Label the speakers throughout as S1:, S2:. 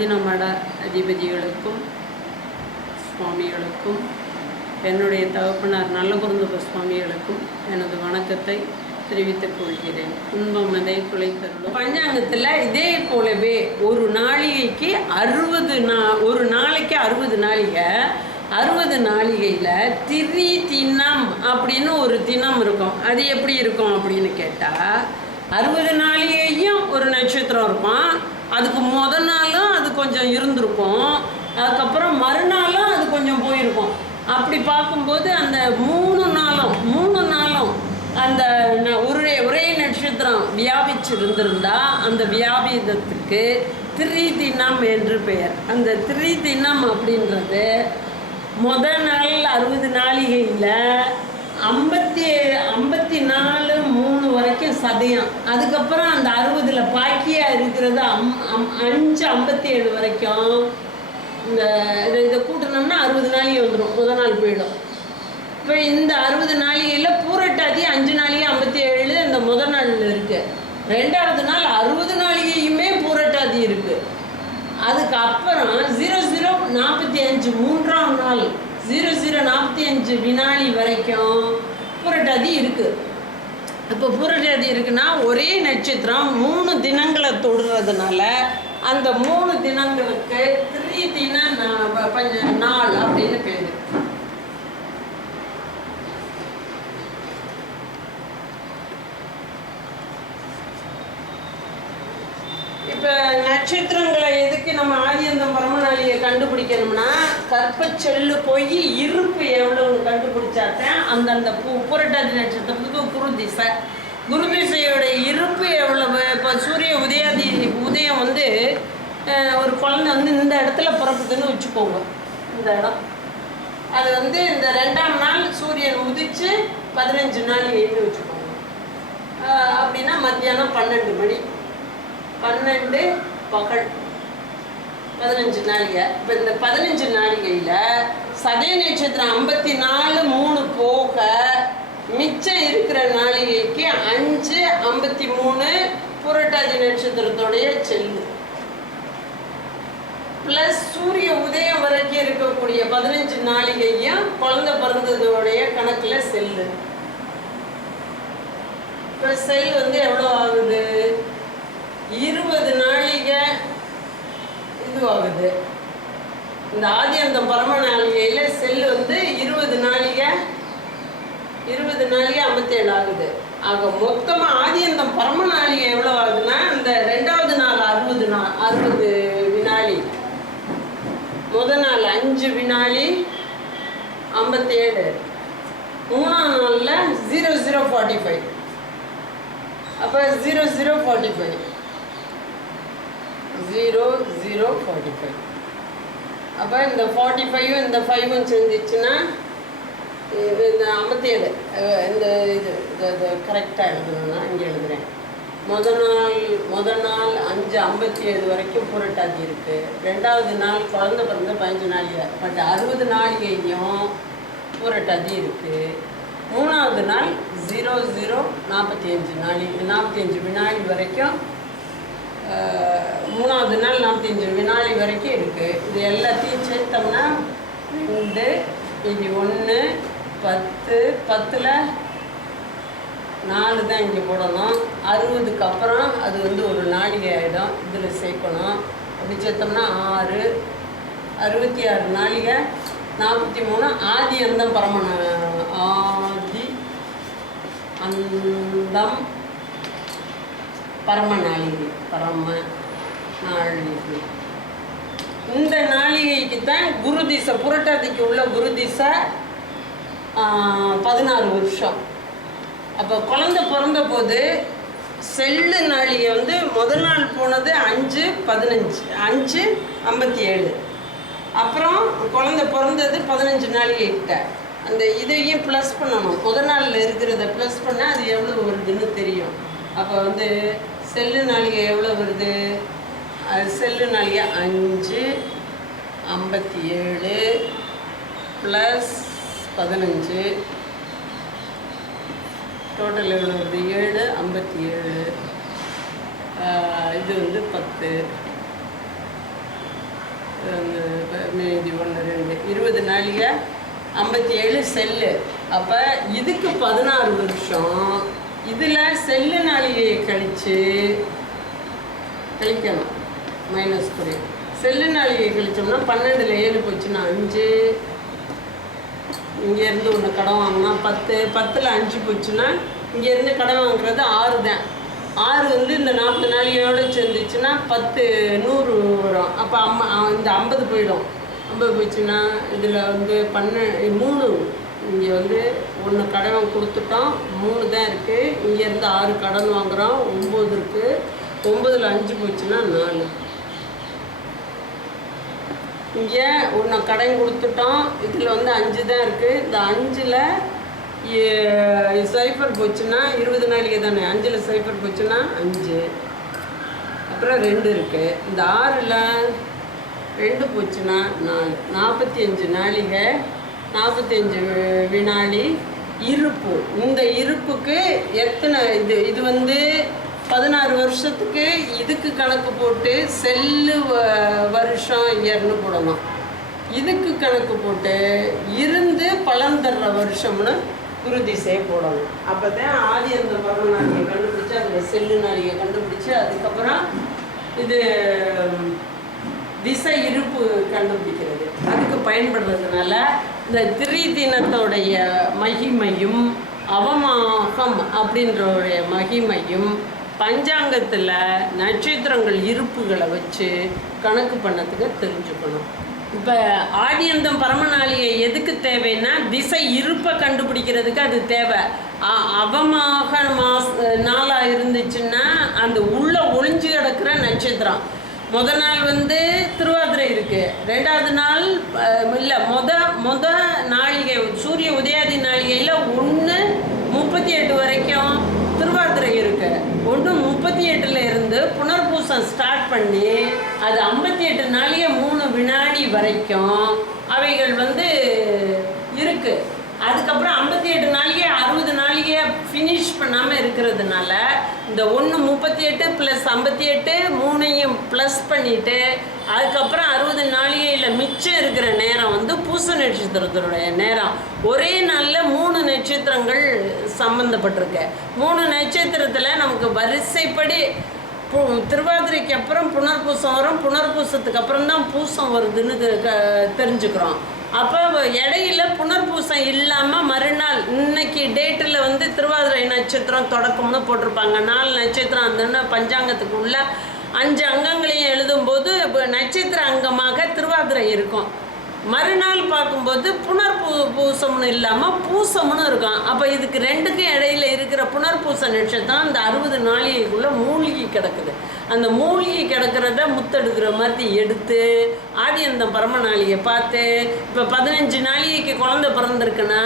S1: தருமபுரம் அதிபதிகளுக்கும் சுவாமிகளுக்கும் என்னுடைய தகப்பனார் நல்லகுருந்தப சுவாமிகளுக்கும் எனது வணக்கத்தை தெரிவித்துக் கொள்கிறேன். துன்பம் அதை குலைத்தருளும். பஞ்சாங்கத்தில் இதே போலவே ஒரு நாளிகைக்கு அறுபது நா ஒரு நாளைக்கு அறுபது நாளிகை அறுபது நாளிகையில் திரி தினம் அப்படின்னு ஒரு தினம் இருக்கும். அது எப்படி இருக்கும் அப்படின்னு கேட்டால் அறுபது நாளிகையும் ஒரு நட்சத்திரம் இருக்கும். அதுக்கு முத நாளும் அது கொஞ்சம் இருந்திருக்கும் அதுக்கப்புறம் மறுநாளும் அது கொஞ்சம் போயிருக்கும் அப்படி பார்க்கும்போது அந்த மூணு நாளும் மூணு நாளும் அந்த ஒரே ஒரே நட்சத்திரம் வியாபிச்சு இருந்திருந்தா அந்த வியாபிதத்துக்கு திரிதினம் என்று பெயர். அந்த திரிதினம் அப்படின்றது முத நாள் அறுபது நாளிகையில் ஐம்பத்தி ஐம்பத்தி நாலு மூணு வரைக்கும் சதயம். அதுக்கப்புறம் அந்த அறுபதில் பாக்கியாக இருக்கிறது அம் அம் அஞ்சு ஐம்பத்தி ஏழு வரைக்கும் இந்த இதை இதை கூட்டினோம்னா அறுபது நாளிகை வந்துடும் முதல் நாள் போயிடும். இப்போ இந்த அறுபது நாளிகையில் பூரட்டாதி அஞ்சு நாளிகை ஐம்பத்தி ஏழு இந்த முதல் நாளில் இருக்குது ரெண்டாவது நாள் அறுபது நாளிகையுமே பூரட்டாதி இருக்குது அதுக்கு அப்புறம் ஜீரோ ஜீரோ நாற்பத்தி அஞ்சு மூன்றாம் நாள் ஜீரோ ஜீரோ நாற்பத்தி அஞ்சு வினாடி வரைக்கும் பூரட்டாதி இருக்குது இப்போ பூரட்டாதி இருக்குன்னா ஒரே நட்சத்திரம் மூணு தினங்களை தொடுறதுனால அந்த மூணு தினங்களுக்கு திரி தின நாள் அப்படின்னு பேர். இப்போ நட்சத்திரங்களை எதுக்கு நம்ம ஆதியந்தம் பரமநாளியை கண்டுபிடிக்கணும்னா கற்பச்செல்லு போய் இருப்பு எவ்வளவுன்னு கண்டுபிடிச்சாத்தான் அந்தந்த பூ புரட்டாதி நட்சத்திரத்துக்கு குரு திசை. குரு இருப்பு எவ்வளவு? இப்போ சூரிய உதயாதி உதயம் வந்து ஒரு குழந்தை வந்து இந்த இடத்துல பிறப்புதுன்னு வச்சுக்கோங்க. இந்த இடம். அது வந்து இந்த ரெண்டாம் நாள் சூரியன் உதிச்சு பதினஞ்சு நாள் எழுதி வச்சுக்கோங்க. அப்படின்னா மத்தியானம் பன்னெண்டு மணி. பன்னெண்டு பகல். பதினஞ்சு நாளிகை. இப்போ இந்த பதினஞ்சு நாளிகையில் சதய நட்சத்திரம் ஐம்பத்தி நாலு மூணு போக மிச்சம் இருக்கிற நாளிகைக்கு அஞ்சு ஐம்பத்தி மூணு புரட்டாதி நட்சத்திரத்தோடைய செல்லு. ப்ளஸ் சூரிய உதயம் வரைக்கும் இருக்கக்கூடிய பதினஞ்சு நாளிகையும் குழந்தை பிறந்ததோடைய கணக்கில் செல்லு. இப்போ செல் வந்து எவ்வளோ ஆகுது? இருபது நாளிகை இதுவாகுது. இந்த ஆதியந்தம் பரம நாளிகையில் செல் வந்து இருபது நாளிகை இருபது நாளையே ஐம்பத்தேழு ஆகுது. ஆக மொத்தமாக ஆதியந்தம் பரம நாளிகை எவ்வளோ ஆகுதுன்னா இந்த ரெண்டாவது நாள் அறுபது நாள் அறுபது வினாடி. முத நாள் அஞ்சு வினாடி ஐம்பத்தேழு. மூணாம் நாளில் ஜீரோ ஜீரோ ஃபார்ட்டி ஃபைவ் அப்போ zero zero forty five zero zero forty five அப்போ இந்த ஃபார்ட்டி ஃபைவும் இந்த ஃபைவும் செஞ்சிச்சுன்னா இந்த ஐம்பத்தேழு இந்த இது இது கரெக்டாக எழுதணும்னா இங்கே எழுதுகிறேன் முத நாள் முத நாள் அஞ்சு ஐம்பத்தி ஏழு வரைக்கும் புரட்டாதி இருக்குது ரெண்டாவது நாள் குழந்த பிறந்த பதினஞ்சு நாளிகை. பட் அறுபது நாளிகையும் புரட்டாதி இருக்குது மூணாவது நாள் ஜீரோ ஜீரோ நாற்பத்தி அஞ்சு நாளி நாற்பத்தி அஞ்சு வினாடி வரைக்கும் மூணாவது நாள் நாற்பத்தஞ்சு வினாடி வரைக்கும் இருக்குது இது எல்லாத்தையும் சேர்த்தோம்னா ரெண்டு இது ஒன்று பத்து பத்தில் நாலு தான் இங்கே போடணும். அறுபதுக்கு அப்புறம் அது வந்து ஒரு நாளிகை ஆகிடும் இதில் சேர்க்கணும். அப்படி சேர்த்தோம்னா ஆறு. அறுபத்தி ஆறு நாளிகை. நாற்பத்தி மூணு. ஆதி அந்தம் பரம நா- ஆதி அந்தம் பரம நாளிகை. பரம நாளிகை. இந்த நாளிகைக்கு தான் குரு திசை புரட்டாதிக்கு உள்ள குரு திசை பதினாறு வருஷம். அப்போ குழந்தை பிறந்த போது செல்லு நாளிகை வந்து முதல் நாள் போனது அஞ்சு பதினஞ்சு அஞ்சு ஐம்பத்தி ஏழு அப்புறம் குழந்தை பிறந்தது பதினஞ்சு நாளிகை கிட்ட. அந்த இதையும் ப்ளஸ் பண்ணணும். முதல் நாளில் இருக்கிறத ப்ளஸ் பண்ணால் அது எவ்வளோ வருதுன்னு தெரியும். அப்போ வந்து செல்லு நாளிகை எவ்வளோ வருது? அது செல்லு நாளிகை அஞ்சு ஐம்பத்தி ஏழு ப்ளஸ் பதினஞ்சு. டோட்டல் எவ்வளோ வருது? ஏழு ஐம்பத்தி ஏழு இது வந்து பத்து. மீதி ஒன்று ரெண்டு. இருபது நாளிகை ஐம்பத்தி ஏழு செல்லு. அப்போ இதுக்கு பதினாறு வருஷம். இதில் செல்லு நாளிகையை கழித்து கழிக்கணும். மைனஸ் புரியும் செல்லு நாளிகை கழிச்சோம்னா பன்னெண்டில் ஏழு போச்சுன்னா அஞ்சு. இங்கேருந்து ஒன்று கடன் வாங்கினா பத்து பத்தில் அஞ்சு போச்சுன்னா இங்கேருந்து கடன் வாங்குறது ஆறு தான். ஆறு வந்து இந்த நாற்பது நாளையோடு சேர்ந்துச்சுன்னா பத்து நூறு வரும். அப்போ அம்மா இந்த ஐம்பது போயிடும். ஐம்பது போச்சுன்னா இதில் வந்து பன்ன மூணு. இங்கே வந்து ஒன்று கடன் கொடுத்துட்டோம். மூணு தான் இருக்குது இங்கேருந்து ஆறு கடன் வாங்குகிறோம் ஒம்பது இருக்குது ஒம்பதில் அஞ்சு போச்சுன்னா நாலு. இங்கே ஒன்று கடன் கொடுத்துட்டோம். இதில் வந்து அஞ்சு தான் இருக்குது இந்த அஞ்சில் சைஃபர் போச்சுன்னா இருபது நாளைக்கு தானே? அஞ்சில் சைஃபர் போச்சுன்னா அஞ்சு. அப்புறம் ரெண்டு இருக்குது இந்த ஆறில் ரெண்டு போச்சுன்னா நாலு. நாற்பத்தி அஞ்சு நாளிகை நாற்பத்தி அஞ்சு வினாடி இருப்பு. இந்த இருப்புக்கு எத்தனை இது? இது வந்து பதினாறு வருஷத்துக்கு இதுக்கு கணக்கு போட்டு செல்லு வ- வருஷம் இயர்னு போடணும் இதுக்கு கணக்கு போட்டு இருந்து பலன் தர்ற வருஷம்னு உறுதி செய்ய போடணும். அப்போ தான் ஆதி அந்த பருவ கண்டுபிடிச்சு அதில் செல்லு நாளியை கண்டுபிடிச்சு அதுக்கப்புறம் இது திசை இருப்பு கண்டுபிடிக்கிறது. அதுக்கு பயன்படுறதுனால இந்த திரி தினத்தோடைய மகிமையும் அவமாகம் அப்படின்றோடைய மகிமையும் பஞ்சாங்கத்தில் நட்சத்திரங்கள் இருப்புகளை வச்சு கணக்கு பண்ணதுக்கு தெரிஞ்சுக்கணும். இப்போ ஆதியந்தம் பரமநாளியை எதுக்கு தேவைன்னா திசை இருப்பை கண்டுபிடிக்கிறதுக்கு அது தேவை. அவமாக மாஸ் நாளாக இருந்துச்சுன்னா அந்த உள்ள ஒளிஞ்சு கிடக்கிற நட்சத்திரம். முத நாள் வந்து திருவாதிரை இருக்குது ரெண்டாவது நாள் இல்லை மொத மொத நாளிகை சூரிய உதயாதி நாளிகையில் ஒன்று முப்பத்தி எட்டு வரைக்கும் திருவாதிரை இருக்கு ஒன்று முப்பத்தி எட்டுல இருந்து புனர்பூசம் ஸ்டார்ட் பண்ணி அது ஐம்பத்தி எட்டு நாளையே மூணு வினாடி வரைக்கும் அவைகள் வந்து இருக்கு. அதுக்கப்புறம் ஐம்பத்தி எட்டு நாளிகை அறுபது நாளிகையை ஃபினிஷ் பண்ணாமல் இருக்கிறதுனால இந்த ஒன்று முப்பத்தி எட்டு ப்ளஸ் ஐம்பத்தி எட்டு மூணையும் ப்ளஸ் பண்ணிவிட்டு அதுக்கப்புறம் அறுபது நாளிகையில் மிச்சம் இருக்கிற நேரம் வந்து பூச நட்சத்திரத்தினுடைய நேரம். ஒரே நாளில் மூணு நட்சத்திரங்கள் சம்மந்தப்பட்டிருக்கு மூணு நட்சத்திரத்தில் நமக்கு வரிசைப்படி பூ திருவாதிரைக்கு அப்புறம் புனர்பூசம் வரும். புனர்பூசத்துக்கு அப்புறம் தான் பூசம் வருதுன்னு தெரிஞ்சுக்கிறோம். அப்போ இடையில புனர்பூசம் இல்லாமல் மறுநாள் இன்னைக்கு டேட்டில் வந்து திருவாதிரை நட்சத்திரம் தொடக்கம்னு போட்டிருப்பாங்க. நாலு நட்சத்திரம் அந்தன்னு பஞ்சாங்கத்துக்கு உள்ள அஞ்சு அங்கங்களையும் எழுதும்போது நட்சத்திர அங்கமாக திருவாதிரை இருக்கும். மறுநாள் பார்க்கும்போது புனர் பூ பூசம்னு இல்லாமல் பூசம்னு இருக்கும். அப்போ இதுக்கு ரெண்டுக்கும் இடையில இருக்கிற புனர்பூச நட்சத்திரம் அந்த அறுபது நாளிகைக்குள்ளே மூழ்கி கிடக்குது. அந்த மூழ்கி கிடக்கிறத முத்தெடுக்கிற மாதிரி எடுத்து ஆதி அந்த பரம நாளிகை பார்த்து இப்போ பதினஞ்சு நாளிகைக்கு குழந்தை பிறந்திருக்குன்னா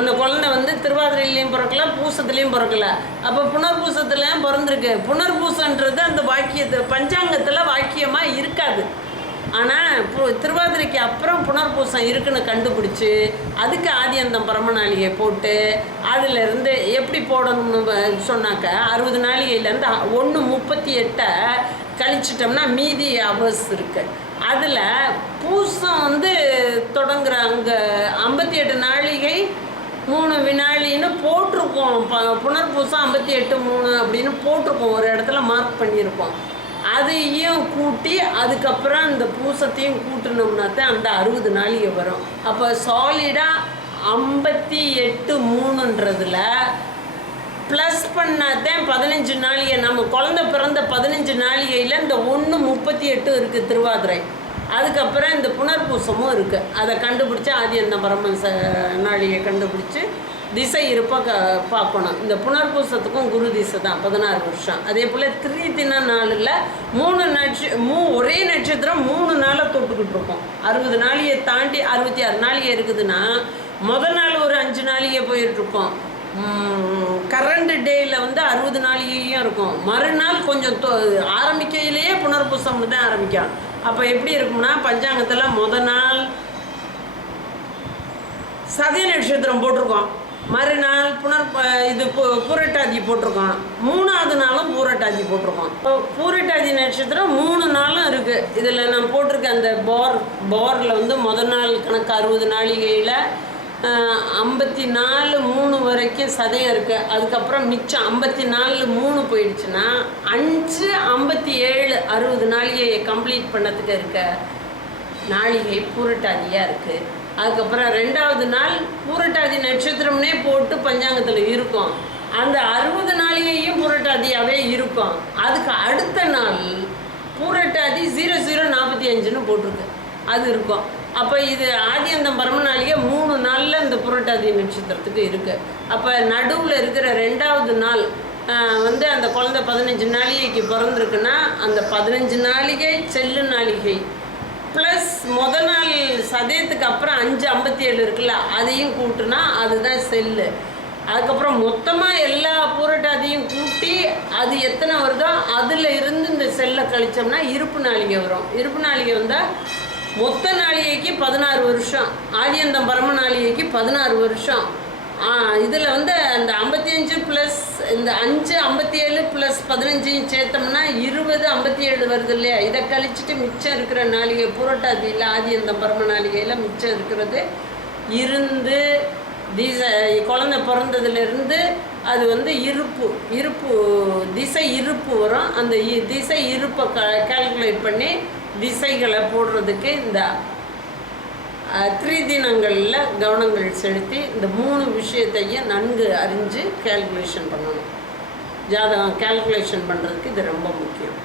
S1: அந்த குழந்தை வந்து திருவாதிரையிலையும் பிறக்கல பூசத்துலேயும் பிறக்கல. அப்போ புனர்பூசத்துலேயும் பிறந்திருக்கு. புனர்பூசன்றது அந்த வாக்கியத்தை பஞ்சாங்கத்தில் வாக்கியமாக இருக்காது. ஆனால் திருவாதிரைக்கு அப்புறம் புனர்பூசம் இருக்குன்னு கண்டுபிடிச்சி அதுக்கு ஆதியந்தம் பரமநாளிகை போட்டு அதிலிருந்து எப்படி போடணும்னு சொன்னாக்க அறுபது நாளிகையிலேருந்து ஒன்று முப்பத்தி எட்டை கழிச்சிட்டோம்னா மீதி அவர்ஸ் இருக்குது அதில் பூசம் வந்து தொடங்குற அங்கே ஐம்பத்தி எட்டு நாளிகை மூணு வினாளின்னு போட்டிருக்கோம். ப புனர்பூசம் ஐம்பத்தி எட்டு மூணு அப்படின்னு போட்டிருக்கோம். ஒரு இடத்துல மார்க் பண்ணியிருக்கோம். அதையும் கூட்டி அதுக்கப்புறம் இந்த பூசத்தையும் கூட்டினோம்னா தான் அந்த அறுபது நாளிகை வரும். அப்போ சாலிடாக ஐம்பத்தி எட்டு மூணுன்றதில் ப்ளஸ் பண்ணாதான் பதினஞ்சு நாளிகை. நம்ம குழந்த பிறந்த பதினஞ்சு நாளிகையில் இந்த ஒன்று முப்பத்தி எட்டு இருக்குது திருவாதிரை. அதுக்கப்புறம் இந்த புனர்பூசமும் இருக்குது அதை கண்டுபிடிச்சி ஆதி அந்த பரம ச நாளிகை கண்டுபிடிச்சி திசை இருப்ப க பார்க்கணும். இந்த புனர்பூசத்துக்கும் குரு திசை தான் பதினாறு வருஷம். அதே போல் திரிதின நாளில் மூணு நட்ச மூ ஒரே நட்சத்திரம் மூணு நாளை தொட்டுக்கிட்டு இருக்கோம். அறுபது நாளையை தாண்டி அறுபத்தி ஆறு நாளைக்கு இருக்குதுன்னா முதல் நாள் ஒரு அஞ்சு நாளையே போயிட்டுருக்கோம் கரண்ட் டேயில் வந்து அறுபது நாளிகையும் இருக்கும். மறுநாள் கொஞ்சம் தொ ஆரம்பிக்கையிலேயே புனர்பூசம் தான் ஆரம்பிக்கும். அப்போ எப்படி இருக்கும்னா பஞ்சாங்கத்தில் முத நாள் சதய நட்சத்திரம் போட்டிருக்கோம். மறுநாள் புனர் இது பூரட்டாதி போட்டிருக்கோம். மூணாவது நாளும் பூரட்டாதி போட்டிருக்கோம். இப்போ பூரட்டாதி நட்சத்திரம் மூணு நாளும் இருக்குது இதில் நான் போட்டிருக்க அந்த போர் போரில் வந்து முதல் நாள் கணக்கு அறுபது நாளிகையில் ஐம்பத்தி நாலு மூணு வரைக்கும் சதயம் இருக்குது அதுக்கப்புறம் மிச்சம் ஐம்பத்தி நாலு மூணு போயிடுச்சுன்னா அஞ்சு ஐம்பத்தி ஏழு அறுபது நாளிகையை கம்ப்ளீட் பண்ணதுக்கு இருக்க நாளிகை பூரட்டாதியாக இருக்குது அதுக்கப்புறம் ரெண்டாவது நாள் பூரட்டாதி நட்சத்திரம்னே போட்டு பஞ்சாங்கத்தில் இருக்கும். அந்த அறுபது நாளிகையும் பூரட்டாதியாகவே இருக்கும். அதுக்கு அடுத்த நாள் பூரட்டாதி ஜீரோ ஜீரோ நாற்பத்தி அஞ்சுன்னு போட்டிருக்கு. அது இருக்கும். அப்போ இது ஆதி அந்த நாளிகை மூணு நாளில் இந்த புரட்டாதி நட்சத்திரத்துக்கு இருக்குது அப்போ நடுவில் இருக்கிற ரெண்டாவது நாள் வந்து அந்த குழந்தை பதினஞ்சு நாளிகைக்கு பிறந்திருக்குன்னா அந்த பதினஞ்சு நாளிகை செல்லு நாளிகை ப்ளஸ் முத நாள் சதயத்துக்கு அப்புறம் அஞ்சு ஐம்பத்தி ஏழு இருக்குல்ல அதையும் கூட்டுனா அதுதான் செல்லு. அதுக்கப்புறம் மொத்தமாக எல்லா பூரட்டாதையும் கூட்டி அது எத்தனை வருதோ அதில் இருந்து இந்த செல்லை கழிச்சோம்னா இருப்பு நாளிகை வரும். இருப்பு நாளிகை வந்தால் மொத்த நாளிகைக்கு பதினாறு வருஷம். ஆதியந்தம் பரம நாளிகைக்கு பதினாறு வருஷம். இதில் வந்து அந்த ஐம்பத்தி அஞ்சு ப்ளஸ் இந்த அஞ்சு ஐம்பத்தி ஏழு ப்ளஸ் பதினஞ்சையும் சேர்த்தோம்னா இருபது ஐம்பத்தி ஏழு வருது இல்லையா? இதை கழிச்சிட்டு மிச்சம் இருக்கிற நாளிகை புரட்டாதியில் அந்த பரம நாளிகையில் மிச்சம் இருக்கிறது. இருந்து திசை குழந்தை பிறந்ததுலேருந்து அது வந்து இருப்பு இருப்பு திசை இருப்பு வரும். அந்த இ- திசை இருப்பை க கால்குலேட் பண்ணி திசைகளை போடுறதுக்கு இந்த திரிதினங்களில் கவனங்கள் செலுத்தி இந்த மூணு விஷயத்தையும் நன்கு அறிஞ்சு கால்குலேஷன் பண்ணணும். ஜாதகம் கால்குலேஷன் பண்ணுறதுக்கு இது ரொம்ப முக்கியம்.